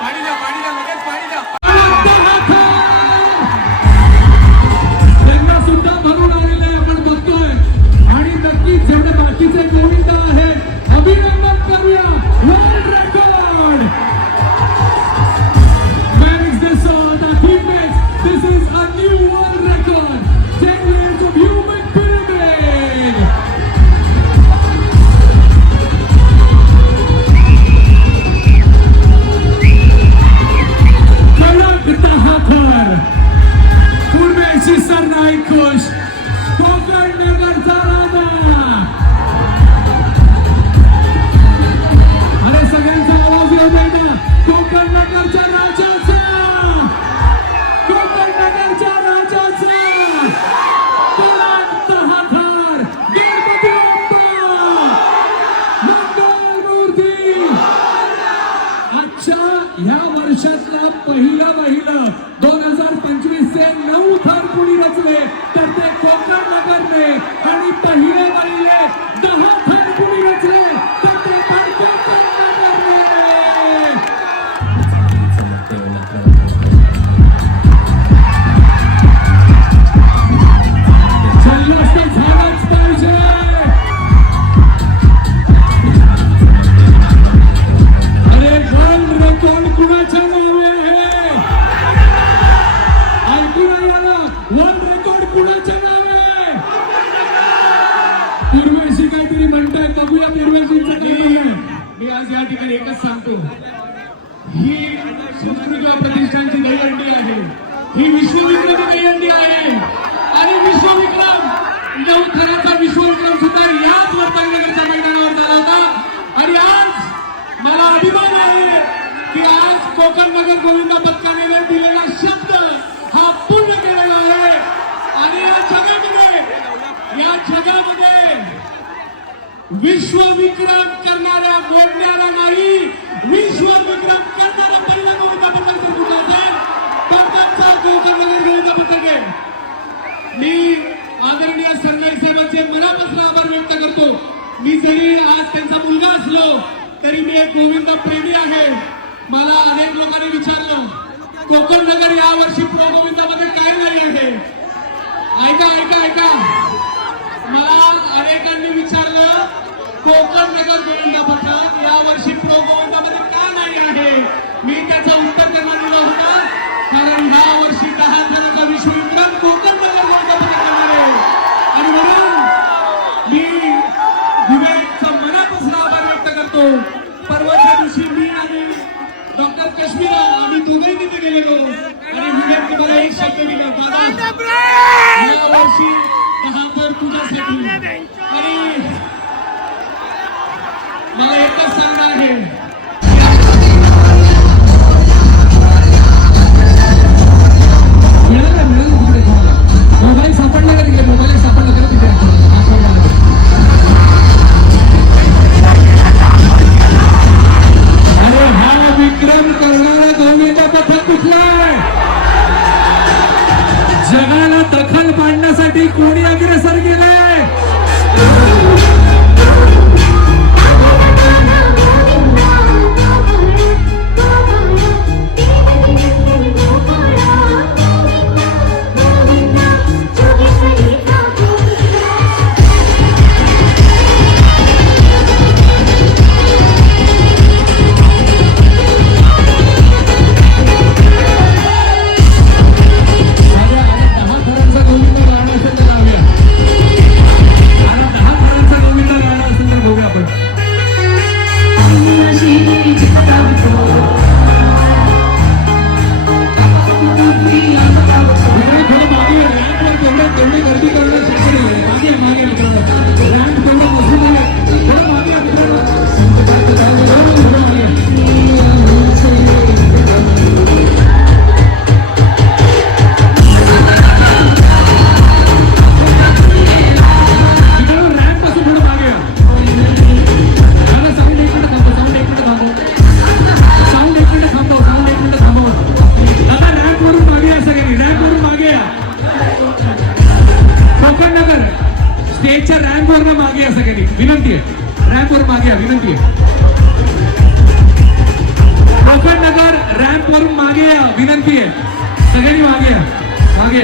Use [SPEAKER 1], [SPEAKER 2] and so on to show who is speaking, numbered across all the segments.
[SPEAKER 1] கடின Aykuş. Goller Mehmet Aradan.
[SPEAKER 2] मी आज या ठिकाणी एकच सांगतो. ही संस्कृत प्रतिष्ठानची दहीहंडी आहे. ही विश्वविक्रम दहीहंडी आहे. आणि विश्वविक्रम नऊ थराचा विश्वविक्रम सुद्धा याच वर्तमानगरच्या मैदानावर झाला होता. आणि आज मला अभिमान आहे की आज कोकण नगर गोविंद पथकाने दिलेला शब्द हा पूर्ण केलेला आहे. आणि या जगामध्ये या जगामध्ये विश्व विक्रम करणाऱ्या मोडणारा नाही विश्वविक्रम करणारा पहिला ममता पत्रकार कुठला असेल तर त्यांचा मी आदरणीय सरकारी साहेबांचे मनापासून आभार व्यक्त करतो. मी जरी आज त्यांचा मुलगा असलो तरी मी एक गोविंद प्रेमी आहे. मला अनेक लोकांनी विचारलं कोकण नगर या वर्षी प्रो गोविंदामध्ये काय नाही आहे? ऐका ऐका ऐका. मला अनेकांनी প্রোগ্রাম রেকর্ড করেন না यायच्या रॅम्पवर ना मागे या सगळ्यांनी विनंती आहे
[SPEAKER 1] रॅम्पवर मागे विनंती आहे आपण नगर रैंक वरून मागे विनंती आहे सगळ्यांनी मागे या मागे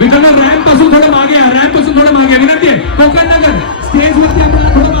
[SPEAKER 1] मित्रांनो रॅम्प पासून थोडं मागे रॅम्प पासून थोडं मागे विनंती आहे कोकण नगर स्टेज वरती आपल्याला थोडं